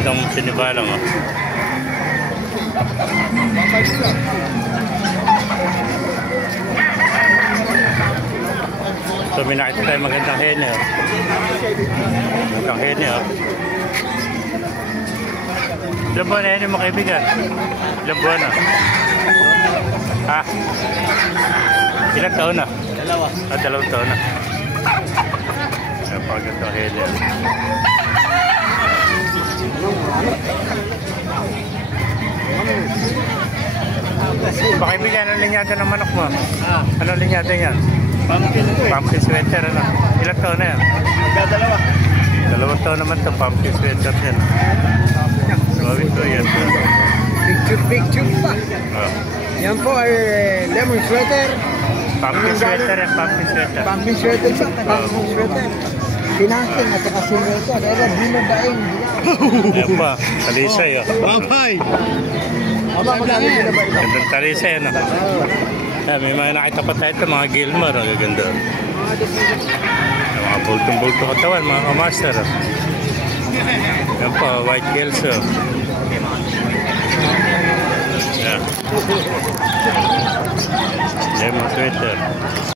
Magandang sinibalang, oh. So, may nakita tayo magandang hene, oh. Magandang hene, oh. Ilang buwan na hene mo, kaibigan? Ilang buwan na? Ha? Ilang taon na? Dalawa. Dalawang taon na. Napakagandang hene, oh. Baka ibigyan, anong linyado ng manok mo? Anong linyado yan? Pumpkin sweater, ano? Ilang taon na yan? Magdadalawa. Dalawang taon naman ito, pumpkin sweater yan. Gawin ko yan. Picture pa. Oh. Yan po ay lemon sweater. Pumpkin sweater yan, pumpkin sweater. Pumpkin sweater pa. Pumpkin sweater. Pinangking at saka sinweto. Dahil binadaing. Ayan pa, talisay, oh. Babay! Aba, magkano binabay? Gandang talisay, ano? May mga nakita pa tayo ito, mga Gilmore, oh. Gaganda. Mga bultong-bultong katawan, mga kamaster, oh. Ayan pa, white girls, oh.